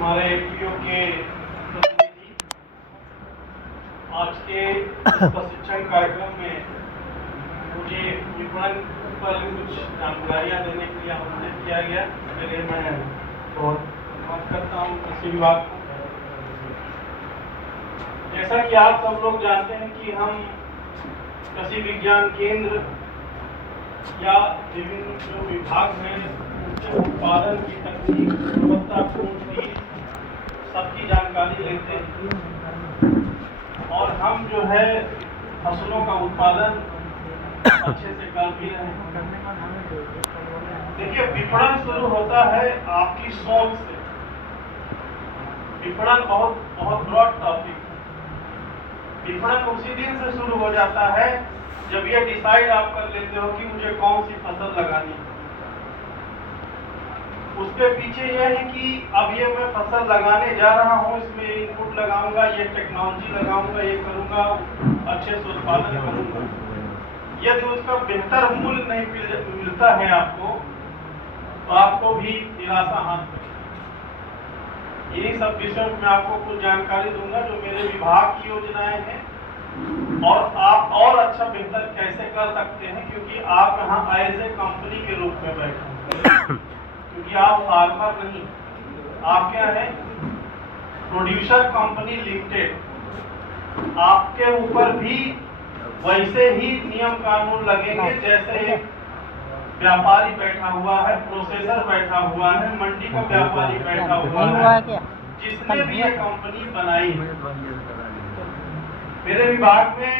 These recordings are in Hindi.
हमारे एफपीओ के प्रतिनिधि आज के प्रशिक्षण कार्यक्रम में मुझे विपणन पर कुछ जानकारियाँ देने के लिए आमंत्रित किया गया। इसके लिए मैं बहुत धन्यवाद करता हूँ कृषि विभाग को। जैसा कि आप सब लोग जानते हैं कि हम कृषि विज्ञान केंद्र या विभिन्न जो विभाग हैं उनसे उत्पादन की तकनीक, गुणवत्तापूर्ण बीज सबकी जानकारी लेते हैं और हम जो है फसलों का उत्पादन अच्छे से कर भी रहे हैं। देखिए, विपणन शुरू होता है आपकी सोच से। विपणन बहुत ब्रॉड टॉपिक है। विपणन उसी दिन से शुरू हो जाता है जब ये डिसाइड आप कर लेते हो कि मुझे कौन सी फसल लगानी है। उसके पीछे यह है कि अब ये मैं फसल लगाने जा रहा हूँ, इसमें इनपुट लगाऊंगा, ये टेक्नोलॉजी लगाऊंगा, ये करूंगा, अच्छे से उत्पादन करूंगा। यदि उसका बेहतर मूल्य नहीं मिलता है आपको, तो आपको भी निराशा हाथ लगेगी। यही सब विषयों में आपको कुछ जानकारी दूंगा जो मेरे विभाग की योजनाएं हैं और आप और अच्छा बेहतर कैसे कर सकते हैं, क्योंकि आप यहाँ एज ए कंपनी के रूप में बैठे हैं। क्योंकि आप फार्मर नहीं, आप क्या है, प्रोड्यूसर कंपनी लिमिटेड। आपके ऊपर भी वैसे ही नियम कानून लगेंगे जैसे एक व्यापारी बैठा हुआ है, प्रोसेसर बैठा हुआ है, मंडी का व्यापारी बैठा हुआ है, जिसने भी ये कंपनी बनाई है। मेरे विभाग में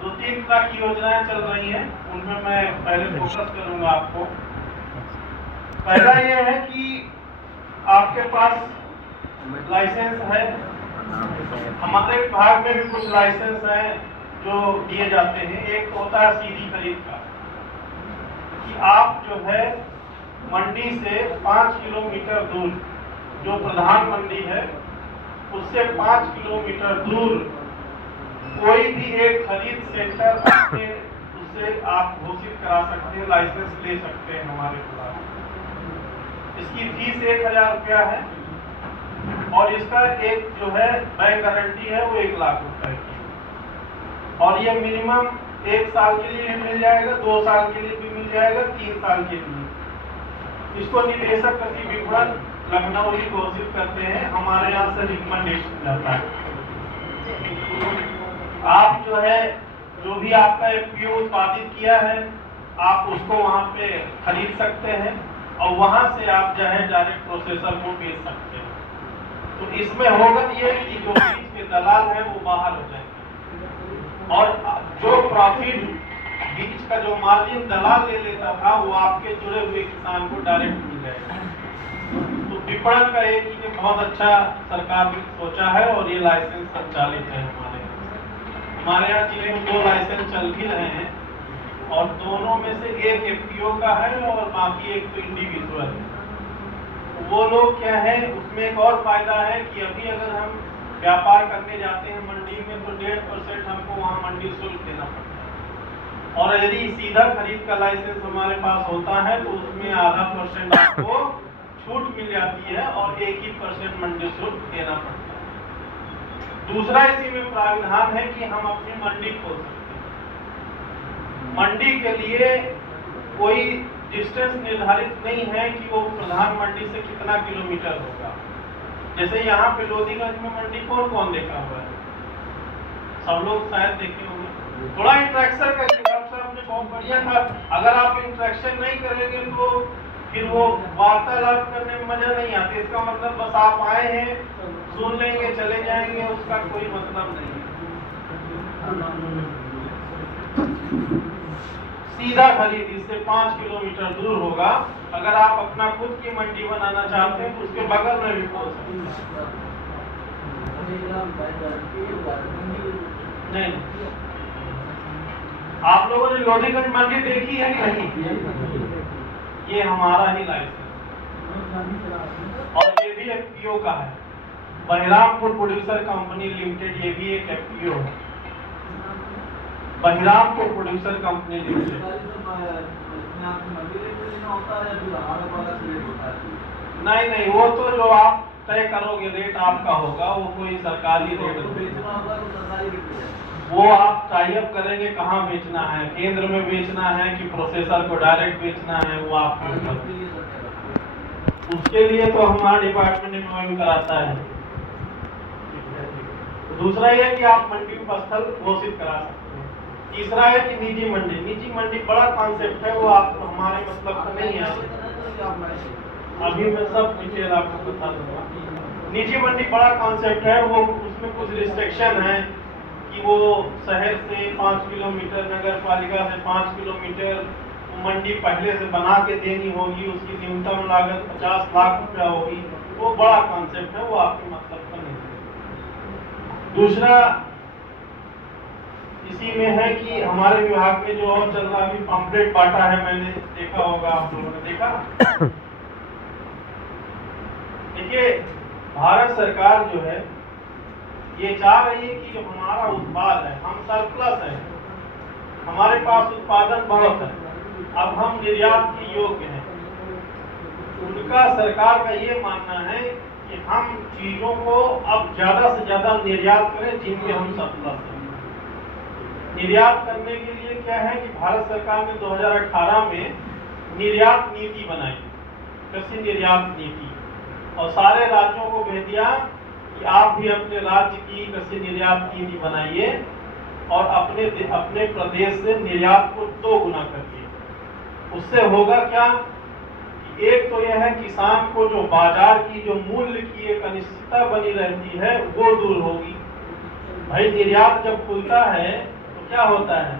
2-3 तरह की योजनाएं चल रही हैं, उनमें मैं पहले फोकस करूंगा आपको। पहला यह है कि आपके पास लाइसेंस है। हमारे विभाग में भी कुछ लाइसेंस हैं जो दिए जाते हैं। एक होता है सीधी खरीद का, कि आप जो है मंडी से 5 किलोमीटर दूर, जो प्रधान मंडी है उससे 5 किलोमीटर दूर कोई भी एक खरीद सेंटर आपके उससे आप घोषित करा सकते हैं, लाइसेंस ले सकते हैं हमारे विभाग। इसकी फीस 1000 रुपया है और इसका एक जो है बैंक गारंटी है वो 1 लाख रुपए की, और ये मिनिमम 1 साल के लिए मिल जाएगा, 2 साल के लिए भी मिल जाएगा, 3 साल के लिए। इसको निदेशक कृषि विपणन लखनऊ ही घोषित करते हैं, हमारे यहाँ से रिकमेंडेशन जाता है। आप जो है जो भी आपका एफपीओ उत्पादित किया है आप उसको वहाँ पे खरीद सकते हैं और वहाँ से आप जो है डायरेक्ट प्रोसेसर को बेच सकते हैं। तो इसमें होगा ये कि जो बीज के दलाल है वो बाहर हो जाएंगे और जो प्रॉफिट बीज का जो मार्जिन दलाल ले लेता था वो आपके जुड़े हुए किसान को डायरेक्ट मिल जाएगा। तो विपणन का एक बहुत अच्छा सरकार ने सोचा है और ये लाइसेंस संचालित है हमारे यहाँ जिले में 2 लाइसेंस चल भी रहे हैं और दोनों में से एक एफपीओ का है और बाकी एक तो इंडिविजुअल है। वो लोग क्या है, उसमें एक और फायदा है कि अभी अगर हम व्यापार करने जाते हैं मंडी में तो 1.5% हमको वहाँ मंडी शुल्क देना पड़ता है, और यदि सीधा खरीद का लाइसेंस हमारे पास होता है तो उसमें आधा % आपको छूट मिल जाती है और 1% मंडी शुल्क देना पड़ता है। दूसरा इसी में प्राविधान है कि हम अपनी मंडी खोल सकते हैं। मंडी के लिए कोई डिस्टेंस निर्धारित नहीं है कि वो प्रधान मंडी से कितना किलोमीटर होगा। जैसे यहाँ पे लोधीगंज में मंडी कौन देखा हुआ है, सब लोग शायद देखे होंगे। थोड़ा इंटरेक्शन करिए, आपने बहुत बढ़िया था। अगर आप इंटरेक्शन नहीं करेंगे तो फिर वो वार्तालाप करने में मजा नहीं आती। इसका मतलब बस आप आए हैं, सुन लेंगे, चले जाएंगे, उसका कोई मतलब नहीं है। सीधा खरीद इससे 5 किलोमीटर दूर होगा। अगर आप अपना खुद की मंडी बनाना चाहते हैं तो उसके बगल में भी खोल सकते हैं। नहीं, आप लोगों ने लोधीगंज मंडी देखी है कि नहीं? ये हमारा ही लाइसेंस और ये भी एफपीओ का है। बहिरामपुर प्रोड्यूसर कंपनी लिमिटेड, ये भी एक एफपीओ है। बहिरामपुर प्रोड्यूसर कंपनी लिमिटेड। नहीं, वो तो जो आप तय करोगे रेट आपका होगा, वो कोई सरकारी रेट वो आप टाई अप करेंगे कहाँ बेचना है, केंद्र में बेचना है कि प्रोसेसर को डायरेक्ट बेचना है, वो आपके ऊपर। उसके लिए तो हमारा डिपार्टमेंट एमओयू कराता है। दूसरा ये है कि आप मंडी उपस्थल घोषित करा सकते हैं। तीसरा है कि निजी मंडी बड़ा कॉन्सेप्ट है, वो आपको हमारे मतलब का नहीं है, अभी मैं सब डिटेल आपको बता दूंगा। निजी मंडी बड़ा कॉन्सेप्ट है, वो उसमें कुछ रिस्ट्रिक्शन है कि वो शहर से 5 किलोमीटर, नगर पालिका से 5 किलोमीटर मंडी पहले से बना के देनी होगी, उसकी न्यूनतम लागत 50 लाख रुपया होगी। वो बड़ा कॉन्सेप्ट है, वो आपके मतलब का नहीं है। दूसरा इसी में है कि हमारे विभाग में जो और चल रहा है, पम्पलेट बांटा है, मैंने देखा होगा, आप लोगों ने देखा। देखिए भारत सरकार जो है ये चाह रही है कि जो हमारा उत्पाद है, हम सरप्लस है, हमारे पास उत्पादन बहुत है, अब हम निर्यात के योग्य हैं। उनका सरकार का ये मानना है कि हम चीजों को अब ज्यादा से ज्यादा निर्यात करें जिनमें हम सरप्लस हैं। निर्यात करने के लिए क्या है कि भारत सरकार ने 2018 में निर्यात नीति बनाई, कृषि निर्यात नीति, और सारे राज्यों को भेज दिया कि आप भी अपने राज्य की कृषि निर्यात नीति बनाइए और अपने प्रदेश से निर्यात को 2 गुना करिए। उससे होगा क्या कि एक तो यह है किसान को जो बाजार की जो मूल्य की एक अनिश्चितता बनी रहती है वो दूर होगी। भाई निर्यात जब खुलता है तो क्या होता है,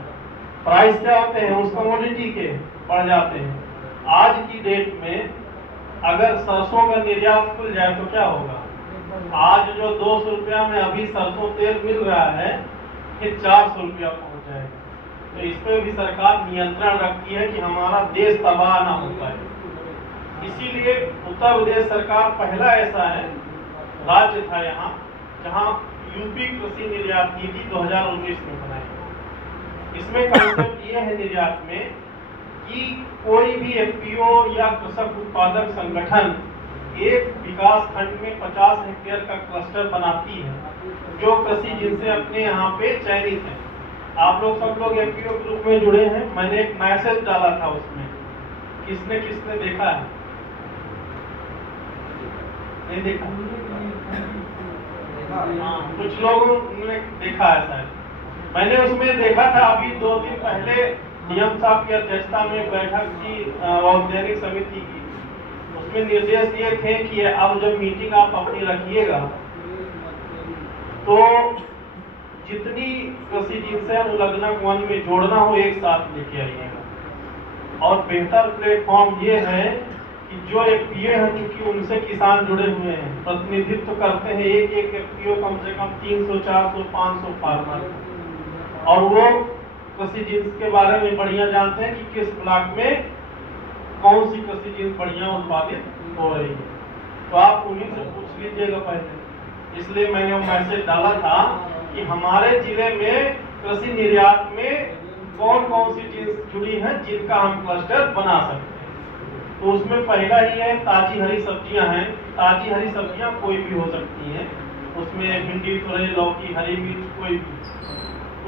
प्राइस क्या होते हैं उस कमोडिटी के बढ़ जाते हैं। आज की डेट में अगर सरसों का निर्यात खुल जाए तो क्या होगा, आज जो 200 रुपया में अभी सरसों तेल मिल रहा है, फिर 400 रुपया पहुंच जाएगा। तो इस पर भी सरकार नियंत्रण रखती है कि हमारा देश तबाह ना हो पाए। इसीलिए उत्तर प्रदेश सरकार पहला ऐसा है राज्य था यहाँ जहाँ यूपी कृषि निर्यात नीति 2019 में बनाई। इसमें कॉन्सेप्ट ये है निर्यात में कि कोई भी एफपीओ या कृषक उत्पादक संगठन एक विकास खंड में 50 हेक्टेयर का क्लस्टर बनाती है जो कृषि जिनसे अपने यहाँ पे चयनित है। आप लोग सब लोग एफपीओ ग्रुप में जुड़े हैं, मैंने एक मैसेज डाला था उसमें, किसने किसने देखा है? नहीं देखा? हाँ, कुछ लोगों ने देखा है शायद। मैंने उसमें देखा था अभी 2 दिन पहले डीएम साहब की अध्यक्षता में बैठक की औद्योगिक समिति की, उसमें निर्देश ये थे कि अब जब मीटिंग आप अपनी रखिएगा तो जितनी कृषि जिनसे अनुलग्नक वन में जोड़ना हो एक साथ लेके आइएगा। और बेहतर प्लेटफॉर्म ये है कि जो एफपीओ हैं चूंकि उनसे किसान जुड़े हुए हैं, प्रतिनिधित्व करते हैं एक एफपीओ कम से कम 300, 400, 500 फार्मर, और वो कृषि जिन्स के बारे में बढ़िया जानते हैं कि किस ब्लॉक में कौन सी कृषि जिन्स बढ़िया उत्पादित हो रही है। तो आप उन्हीं से पूछ लीजिएगा पहले। इसलिए मैंने वो मैसेज डाला था कि हमारे जिले में कृषि निर्यात में कौन कौन सी जिन्स जुड़ी हैं जिनका हम क्लस्टर बना सकते हैं। तो उसमें पहला ही है ताजी हरी सब्जियां हैं। ताजी हरी सब्जियां कोई भी हो सकती हैं, उसमें भिंडी, तुरई, लौकी, हरी मिर्च, कोई भी।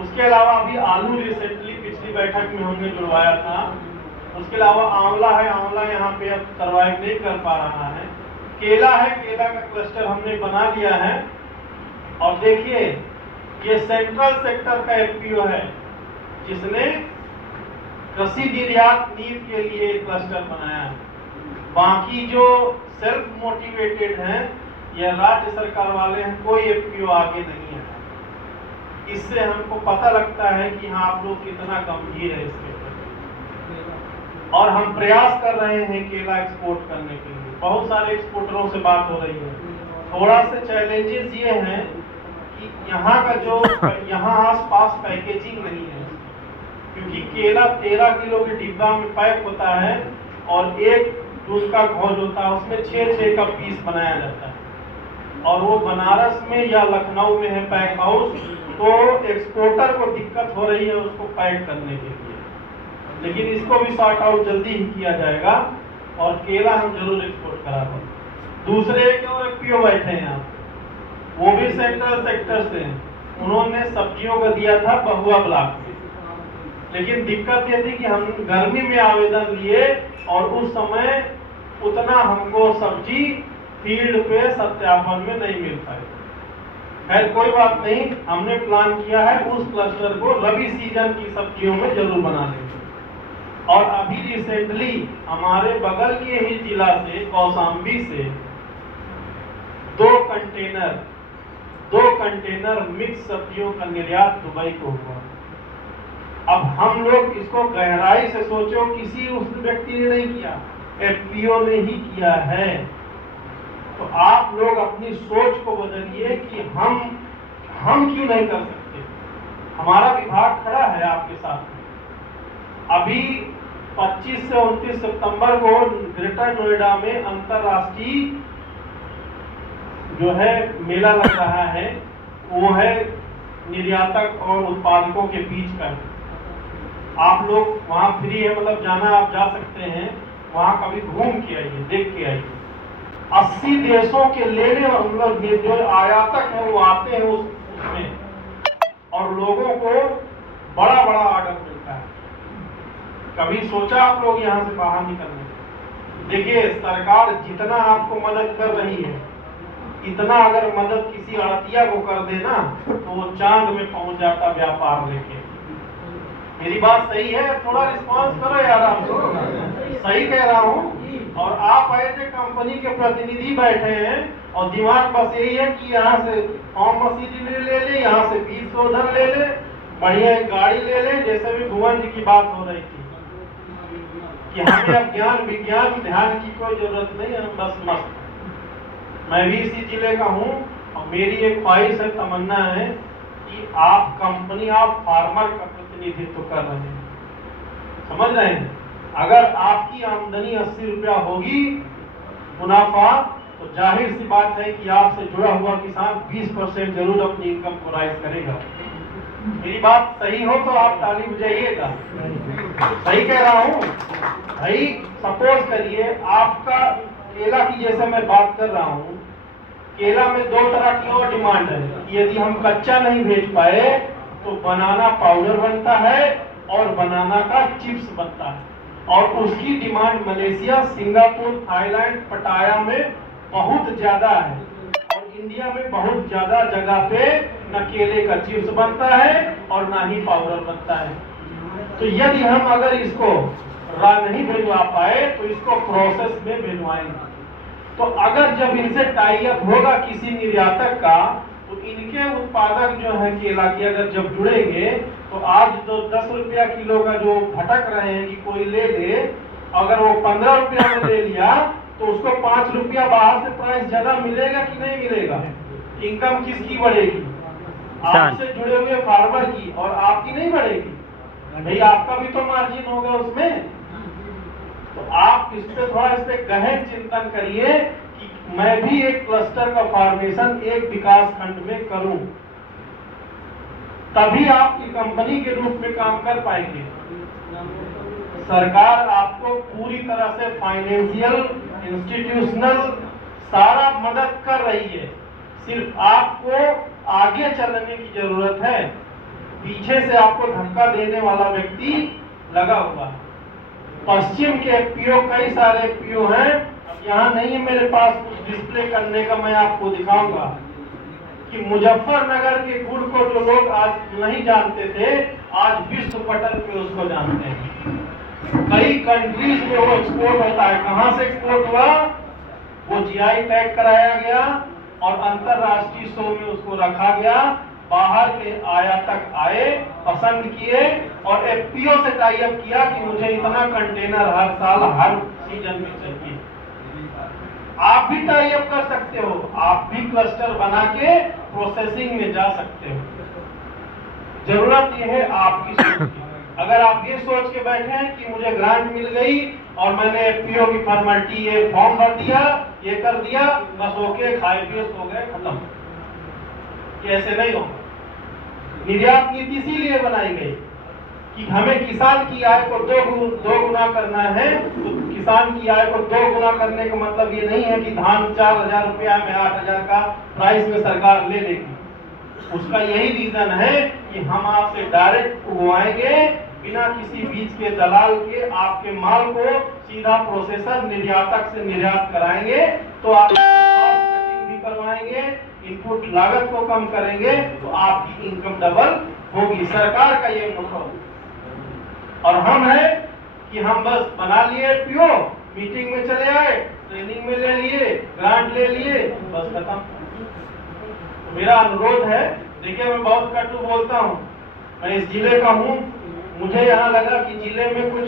उसके अलावा अभी आलू रिसेंटली पिछली बैठक में हमने जुड़वाया था। उसके अलावा आंवला है, आंवला यहाँ पे अब सर्वाइव नहीं कर पा रहा है। केला है, केला का क्लस्टर हमने बना लिया है। और देखिए ये सेंट्रल सेक्टर का एफपीओ है जिसने कृषि निर्यात नीति के लिए क्लस्टर बनाया है। बाकी जो सेल्फ मोटिवेटेड हैं या राज्य सरकार वाले हैं, कोई एफपीओ आगे नहीं है। इससे हमको पता लगता है कि हाँ आप लोग कितना गंभीर है इसके प्रति। और हम प्रयास कर रहे हैं केला एक्सपोर्ट करने के लिए। बहुत सारे एक्सपोर्टरों से बात हो रही है। थोड़ा से चैलेंजेस ये हैं कि यहाँ का जो यहाँ आस-पास पैकेजिंग नहीं है, क्योंकि केला 13 किलो के डिब्बा में पैक होता है और एक दूध का घोल होता है, उसमें 6-6 का पीस बनाया जाता है। और वो बनारस में या लखनऊ में है पैक हाउस, तो एक्सपोर्टर को दिक्कत हो रही है उसको पैक करने के लिए। लेकिन इसको भी सॉर्ट आउट जल्दी ही किया जाएगा और केला हम जरूर एक्सपोर्ट करा देंगे। दूसरे एक और एफपीओ बैठे हैं यहाँ, वो भी सेंट्रल सेक्टर से हैं। उन्होंने सब्जियों को दिया था बहुआ ब्लॉक में, लेकिन दिक्कत ये थी कि हम गर्मी में आवेदन लिए और उस समय उतना हमको सब्जी फील्ड पे सत्यापन में नहीं मिल पाई। खैर कोई बात नहीं, हमने प्लान किया है उस क्लस्टर को रबी सीजन की सब्जियों में जरूर बनाने की। और अभी रिसेंटली हमारे बगल के ही जिला से कौशाम्बी से दो कंटेनर मिक्स सब्जियों का निर्यात दुबई को हुआ। अब हम लोग इसको गहराई से सोचो, किसी उस व्यक्ति ने नहीं किया, एफपीओ ने ही किया है। तो आप लोग अपनी सोच को बदलिए कि हम क्यों नहीं कर सकते। हमारा विभाग खड़ा है आपके साथ में। अभी 25 से 29 सितंबर को ग्रेटर नोएडा में अंतरराष्ट्रीय जो है मेला लग रहा है, वो है निर्यातक और उत्पादकों के बीच का। आप लोग वहाँ फ्री है, मतलब जाना आप जा सकते हैं, वहाँ कभी घूम के आइए, देख के आइए। 80 देशों के लेने मतलब जो आयातक है वो आते हैं उसमें, और लोगों को बड़ा बड़ा ऑर्डर मिलता है। कभी सोचा आप लोग यहाँ से बाहर निकलने? देखिए सरकार जितना आपको मदद कर रही है, इतना अगर मदद किसी अड़तिया को कर देना तो वो चांद में पहुंच जाता व्यापार लेके। मेरी बात सही है? थोड़ा रिस्पांस करो यार, आप लोग सही कह रहा हूँ। और आप ऐसे कंपनी के प्रतिनिधि बैठे हैं और दिमाग बस यही है कि यहाँ से फॉर्म मशीनरी ले ले, यहाँ से बीज शोधन ले ले, बढ़िया एक गाड़ी ले ले। जैसे भी भुवन जी की बात हो रही थी कि हमें अब ज्ञान विज्ञान ध्यान की कोई जरूरत नहीं, हम बस मस्त। मैं भी इसी जिले का हूँ और मेरी एक ख्वाहिश है, तमन्ना है कि आप कंपनी, आप फार्मर का प्रतिनिधित्व कर रहे हैं, समझ रहे हैं। अगर आपकी आमदनी 80 रुपया होगी मुनाफा, तो जाहिर सी बात है कि आपसे जुड़ा हुआ किसान 20% जरूर अपनी इनकम को राइज करेगा। मेरी बात सही हो तो आप ताली बजाइएगा। सही कह रहा हूँ भाई। सपोज करिए आपका केला की, जैसे मैं बात कर रहा हूँ, केला में 2 तरह की और डिमांड है। यदि हम कच्चा नहीं भेज पाए तो बनाना पाउडर बनता है और बनाना का चिप्स बनता है, और उसकी डिमांड मलेशिया, सिंगापुर, थाईलैंड, पटाया में बहुत ज्यादा है। और इंडिया में बहुत ज्यादा जगह पे न केले का चिप्स बनता है और ना ही पाउडर बनता है। तो यदि हम अगर इसको नहीं भिजवा पाए तो इसको प्रोसेस में भिजवाएंगे। तो अगर जब इनसे टाई अप होगा किसी निर्यातक का, तो इनके उत्पादक जो है केला के अगर जब जुड़ेंगे, तो आज तो 10 रुपया किलो का जो भटक रहे हैं कि कोई ले ले, अगर वो 15 रुपया में ले लिया तो उसको 5 रुपया बाहर से प्राइस ज्यादा मिलेगा कि नहीं मिलेगा? इनकम किसकी बढ़ेगी? आपसे जुड़े हुए फार्मर की, और आपकी नहीं बढ़ेगी भाई। आपका भी तो मार्जिन होगा उसमें। तो आप इस पे थोड़ा गहन चिंतन करिए कि मैं भी एक क्लस्टर का फॉर्मेशन एक विकास खंड में करूं, तभी आप की कंपनी के रूप में काम कर पाएंगे। सरकार आपको पूरी तरह से फाइनेंशियल, इंस्टीट्यूशनल सारा मदद कर रही है, सिर्फ आपको आगे चलने की जरूरत है। पीछे से आपको धक्का देने वाला व्यक्ति लगा हुआ है। पश्चिम के एफपीओ, कई सारे एफपीओ हैं, यहाँ नहीं है मेरे पास कुछ डिस्प्ले करने का, मैं आपको दिखाऊंगा कि मुजफ्फरनगर के गुड़ को जो लोग आज नहीं जानते थे, आज विश्व पटल पे उसको जानते हैं। कई कंट्रीज में वो एक्सपोर्ट होता है। कहाँ से एक्सपोर्ट हुआ? वो जीआई टैग कराया गया और अंतरराष्ट्रीय शो में उसको रखा गया। बाहर के आयातक आए, पसंद किए और एफपीओ से टाई अप किया कि मुझे इतना कंटेनर हर साल हर सीजन में चाहिए। आप भी टाई अप कर सकते हो, आप भी क्लस्टर बना के प्रोसेसिंग में जा सकते हो। जरूरत यह है आपकी सोच की। अगर आप ये सोच के बैठे हैं कि मुझे ग्रांट मिल गई और मैंने एफपीओ की फॉर्मेलिटी, ये फॉर्म भर दिया, ये कर दिया, बस ओके, खाए पिए सो गए, खत्म, ऐसे नहीं होगा। निर्यात नीति इसीलिए बनाई गई कि हमें किसान की आय को दो गुना करना है, तो किसान की आय को 2 गुना करने का मतलब ये नहीं है कि धान 4,000 रुपया में 8,000 का प्राइस में सरकार ले लेगी। उसका यही रीजन है कि हम आपसे डायरेक्ट उगवाएंगे, बिना किसी बीच के दलाल के आपके माल को सीधा प्रोसेसर निर्यातक से निर्यात कराएंगे, तो आप कॉस्ट कटिंग भी करवाएंगे, इनपुट लागत को कम करेंगे, तो आपकी इनकम डबल होगी। सरकार का ये मोटो। और हम है कि हम बस बना लिए पीओ, मीटिंग में चले आए, ट्रेनिंग में ले लिए, ग्रांट ले लिए, बस खत्म। तो मेरा अनुरोध है, देखिए मैं बहुत कटु बोलता हूँ, मैं इस जिले का हूँ, मुझे यहाँ लगा कि जिले में कुछ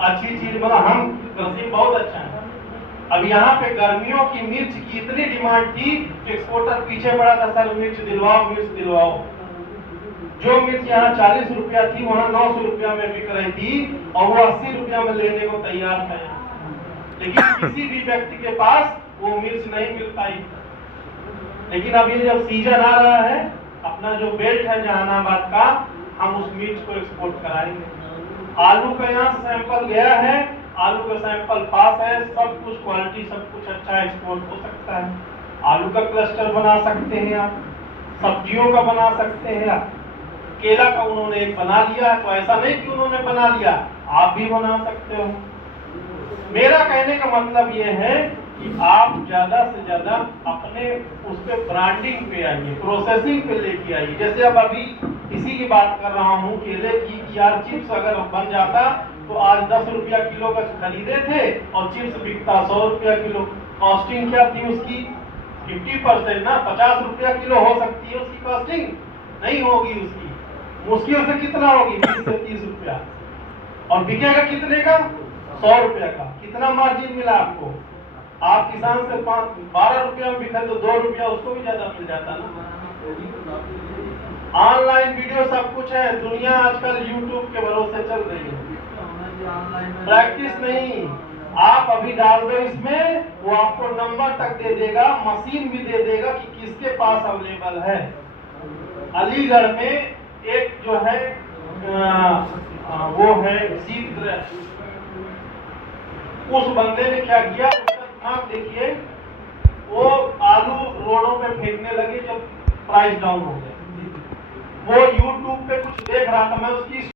अच्छी चीज बना, हम कृषि बहुत अच्छा है। अब यहाँ पे गर्मियों की मिर्च की इतनी डिमांड थी, एक्सपोर्टर पीछे पड़ा था, सर मिर्च दिलवाओ, मिर्च दिलवाओ। जो मिर्च यहाँ 40 रुपया थी, वहाँ 900 रुपया में बिक रही थी, और वो 80 रुपया में लेने को तैयार था। लेकिन किसी भी व्यक्ति के पास वो मिर्च नहीं मिल पाई। लेकिन अब ये जब सीजन आ रहा है, अपना जो बेल्ट है जहानाबाद का, हम उस मिर्च को एक्सपोर्ट कराएंगे। आलू का यहाँ सैंपल गया है, आलू का सैंपल पास है, सब कुछ क्वालिटी सब कुछ अच्छा एक्सपोर्ट हो सकता है। आलू का क्लस्टर बना सकते हैं आप, सब्जियों का बना सकते हैं आप। केला का उन्होंने एक बना लिया है, तो ऐसा नहीं कि उन्होंने बना लिया, आप भी बना सकते हो। मेरा कहने का मतलब ये है कि आप ज्यादा से ज्यादा अपने उस पे ब्रांडिंग पे आइए, प्रोसेसिंग पे लेके आइए। जैसे अब अभी इसी की बात कर रहा हूँ केले की, कि यार चिप्स अगर बन जाता तो आज 10 रुपया किलो का खरीदे थे और चिप्स बिकता 100 रुपया किलो। कॉस्टिंग क्या थी उसकी? 50% ना, 50 रुपया किलो हो सकती है उसकी कॉस्टिंग, नहीं होगी उसकी, मुश्किल से कितना होगी 20 से 30 रुपया, और बिकेगा कितने का? 100 रुपया का। कितना मार्जिन मिला आपको? आप किसान से 12 रुपया में बिका तो 2 रुपया उसको भी ज्यादा मिल जाता ना। ऑनलाइन वीडियो सब कुछ है, दुनिया आजकल यूट्यूब के भरोसे चल रही है। प्रैक्टिस नहीं, आप अभी डाल दो इसमें, वो आपको नंबर तक दे देगा, मशीन भी दे देगा कि किसके पास अवेलेबल है। अलीगढ़ में एक जो है वो है शीतग्रह, उस बंदे ने क्या किया, उसका दिमाग देखिए, वो आलू रोडों पे फेंकने लगे जब प्राइस डाउन हो गया। वो यूट्यूब पे कुछ देख रहा था, मैं उसकी